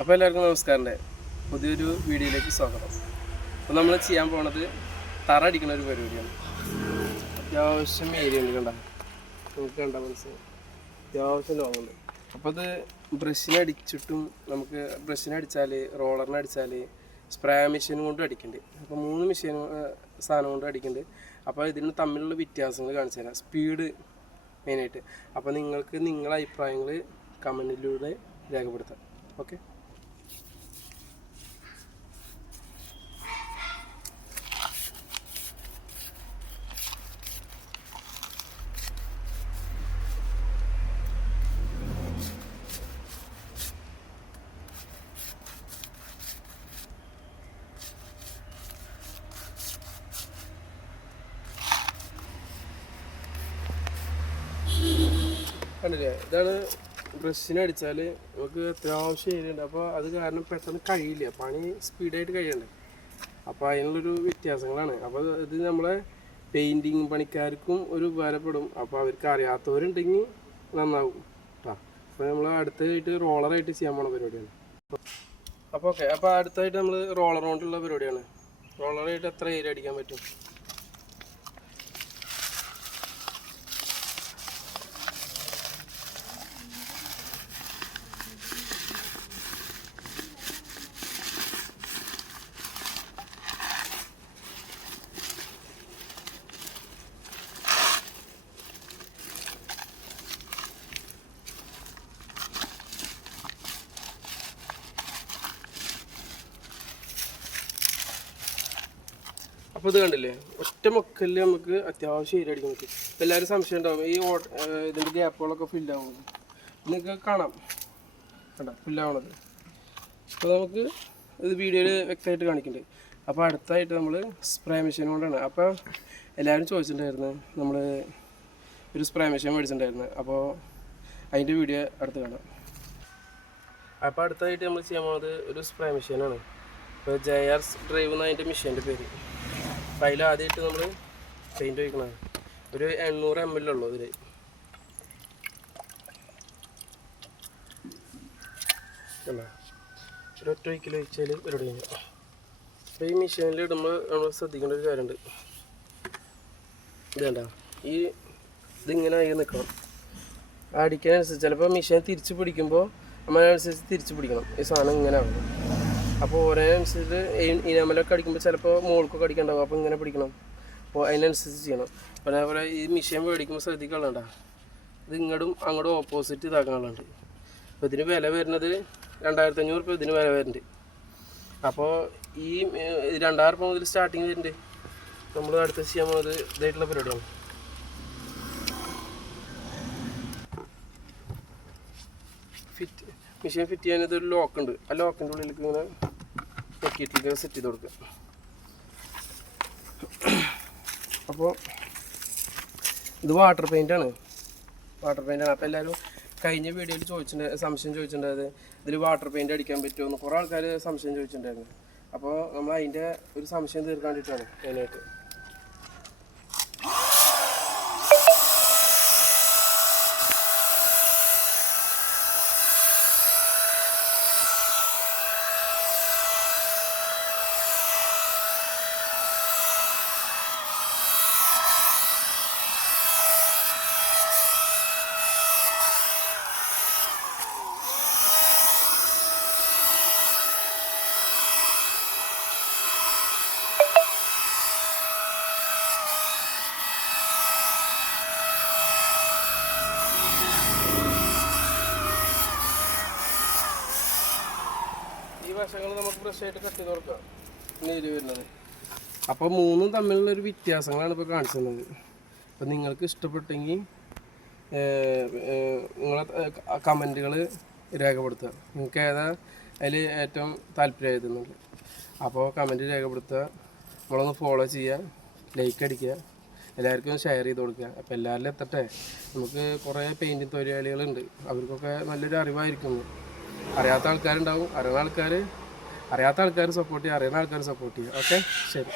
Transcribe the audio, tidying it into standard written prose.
അപ്പോൾ എല്ലാവർക്കും നമസ്കാരം. പുതിയൊരു വീഡിയോയിലേക്ക് സ്വാഗതം. അപ്പോൾ നമ്മൾ ചെയ്യാൻ പോണത് തറ അടിക്കുന്ന ഒരു പരിപാടിയാണ്. അത്യാവശ്യം ഏരിയ ഉണ്ട്, കണ്ട നമുക്ക് കണ്ടാൽ മനസ്സിലായി, അത്യാവശ്യം ലോങ്ങുണ്ട്. അപ്പോൾ അത് ബ്രഷിനടിച്ചിട്ടും നമുക്ക് ബ്രഷിനടിച്ചാൽ, റോളറിനടിച്ചാൽ, സ്പ്രേ മെഷീൻ കൊണ്ട് അടിക്കുന്നുണ്ട്. അപ്പോൾ 3 മെഷീൻ സാധനം കൊണ്ട് അടിക്കുന്നുണ്ട്. അപ്പോൾ ഇതിന് തമ്മിലുള്ള വ്യത്യാസങ്ങൾ കാണിച്ചു തരാം, സ്പീഡ് മെയിനായിട്ട്. അപ്പോൾ നിങ്ങൾക്ക് നിങ്ങളുടെ അഭിപ്രായങ്ങൾ കമൻറ്റിലൂടെ രേഖപ്പെടുത്താം. ഓക്കെ, കണ്ടില്ലേ, ഇതാണ് ബ്രഷിനടിച്ചാൽ നമുക്ക് അത്യാവശ്യം ഏരിയ ഉണ്ട്. അപ്പോൾ അത് കാരണം പെട്ടെന്ന് കഴിയില്ല, പണി സ്പീഡായിട്ട് കഴിയണ്ടേ. അപ്പോൾ അതിനുള്ളൊരു വ്യത്യാസങ്ങളാണ്. അപ്പോൾ ഇത് നമ്മളെ പെയിൻറ്റിങ് പണിക്കാർക്കും ഒരു ഉപകാരപ്പെടും. അപ്പോൾ അവർക്ക് അറിയാത്തവരുണ്ടെങ്കിൽ നന്നാവും കേട്ടോ. അപ്പോൾ നമ്മൾ അടുത്തായിട്ട് റോളറായിട്ട് ചെയ്യാൻ പോണ പരിപാടിയാണ്. അപ്പോൾ ഓക്കെ, അപ്പോൾ അടുത്തായിട്ട് നമ്മൾ റോളർ കൊണ്ടുള്ള പരിപാടിയാണ്. റോളറായിട്ട് എത്ര ഏരിയ അടിക്കാൻ പറ്റും? അപ്പോൾ ഇത് കണ്ടില്ലേ, ഒറ്റ മൊക്കല് നമുക്ക് അത്യാവശ്യം ഏരിയ അടിക്കാൻ പറ്റും. അപ്പോൾ എല്ലാവരും സംശയം ഉണ്ടാവും, ഈ ഇതിൻ്റെ ഗ്യാപ്പുകളൊക്കെ ഫില്ലാവുന്നത് നിങ്ങൾക്ക് കാണാം, കണ്ട ഫില്ലാവണത്. അപ്പോൾ നമുക്ക് ഇത് വീഡിയോയിൽ വ്യക്തമായിട്ട് കാണിക്കുന്നുണ്ട്. അപ്പോൾ അടുത്തായിട്ട് നമ്മൾ സ്പ്രേ മെഷീൻ കൊണ്ടാണ്. അപ്പോൾ എല്ലാവരും ചോദിച്ചിട്ടുണ്ടായിരുന്നു, നമ്മൾ ഒരു സ്പ്രേ മെഷീൻ മേടിച്ചിട്ടുണ്ടായിരുന്നു. അപ്പോൾ അതിൻ്റെ വീഡിയോ അടുത്ത് കാണാം. അപ്പോൾ അടുത്തായിട്ട് നമ്മൾ ചെയ്യാൻ പോകുന്നത് ഒരു സ്പ്രേ മെഷീനാണ്. ഇപ്പോൾ JR ഡ്രൈവ് എന്ന അതിൻ്റെ മെഷീൻ്റെ പേര്. അപ്പോൾ അതിൽ ആദ്യമായിട്ട് നമ്മൾ പെയിൻറ്റ് ഒഴിക്കണം. ഒരു 800 ml ഉള്ളൂ ഇതിൽ. അല്ല, ഒരു ഒറ്റ ഒഴിക്കൽ ഒഴിച്ചാൽ പരിപാടി കഴിഞ്ഞു. അപ്പോൾ ഈ മെഷീനിൽ ഇടുമ്പോൾ നമ്മൾ ശ്രദ്ധിക്കേണ്ട ഒരു കാര്യമുണ്ട്. ഇതേണ്ട, ഇതിങ്ങനെ ആയി നിൽക്കണം. അടിക്കാനനുസരിച്ച് ചിലപ്പോൾ മെഷീൻ തിരിച്ച് പിടിക്കുമ്പോൾ നമ്മളനുസരിച്ച് തിരിച്ച് പിടിക്കണം. ഈ സാധനം ഇങ്ങനെ ആകണം. അപ്പോൾ ഓരോനുസരിച്ച് ഇനാമലൊക്കെ അടിക്കുമ്പോൾ ചിലപ്പോൾ മുകൾക്കൊക്കെ അടിക്കണ്ടാവും. അപ്പോൾ ഇങ്ങനെ പിടിക്കണം. അപ്പോൾ അതിനനുസരിച്ച് ചെയ്യണം. പിന്നെ അതുപോലെ ഈ മെഷീൻ മേടിക്കുമ്പോൾ ശ്രദ്ധിക്കാനുണ്ട, ഇത് ഇങ്ങോട്ടും അങ്ങോട്ടും ഓപ്പോസിറ്റ് ഇതാക്കാനുണ്ട്. അപ്പോൾ ഇതിന് വില വരുന്നത് 2500 രൂപ ഇതിന് വില വരുന്നുണ്ട്. അപ്പോൾ ഈ 2000 രൂപ മുതൽ സ്റ്റാർട്ടിങ് വരുന്നുണ്ട്. നമ്മൾ അടുത്ത് ചെയ്യാൻ പോകുന്നത് ഇതായിട്ടുള്ള പരിപാടിയാണ്. മെഷീൻ ഫിറ്റ് ചെയ്യാൻ ഇതൊരു ലോക്കുണ്ട്. ആ ലോക്കിൻ്റെ ഉള്ളിലേക്ക് ഇങ്ങനെ പൊക്കിയിട്ടിട്ട് സെറ്റ് ചെയ്ത് കൊടുക്കുക. അപ്പോൾ ഇത് വാട്ടർ പെയിൻ്റാണ്. അപ്പോൾ എല്ലാവരും കഴിഞ്ഞ വീഡിയോയിൽ സംശയം ചോദിച്ചിട്ടുണ്ടായത്, ഇതിൽ വാട്ടർ പെയിൻ്റ് അടിക്കാൻ പറ്റുമോ എന്ന് കുറേ ആൾക്കാർ സംശയം ചോദിച്ചിട്ടുണ്ടായിരുന്നു. അപ്പോൾ നമ്മൾ അതിൻ്റെ ഒരു സംശയം തീർക്കാൻ വേണ്ടിയിട്ടാണ് മെയിനായിട്ട്. വശങ്ങൾ നമുക്ക് ബ്രഷായിട്ട് കട്ട് ചെയ്ത് കൊടുക്കാം, നീര് വരുന്നത്. അപ്പോൾ 3 തമ്മിലുള്ളൊരു വ്യത്യാസങ്ങളാണ് ഇപ്പോൾ കാണിച്ചു തന്നത്. അപ്പോൾ നിങ്ങൾക്ക് ഇഷ്ടപ്പെട്ടെങ്കിൽ നിങ്ങളെ കമൻറ്റുകൾ രേഖപ്പെടുത്തുക. നിങ്ങൾക്ക് ഏതാ അതിൽ ഏറ്റവും താല്പര്യമായിരുന്നുണ്ട്. അപ്പോൾ കമൻറ്റ് രേഖപ്പെടുത്തുക. നമ്മളൊന്ന് ഫോളോ ചെയ്യുക, ലൈക്ക് അടിക്കുക, എല്ലാവർക്കും ഷെയർ ചെയ്ത് കൊടുക്കുക. അപ്പോൾ എല്ലാവരിലും എത്തട്ടെ. നമുക്ക് കുറേ പെയിൻറ്റിങ് തൊഴിലാളികളുണ്ട്, അവർക്കൊക്കെ നല്ലൊരു അറിവായിരിക്കും. അറിയാത്ത ആൾക്കാരുണ്ടാവും, അറിയാത്ത ആൾക്കാർ സപ്പോർട്ട് ചെയ്യുക, അറിയുന്ന ആൾക്കാർ സപ്പോർട്ട് ചെയ്യുക. ഓക്കെ, ശരി.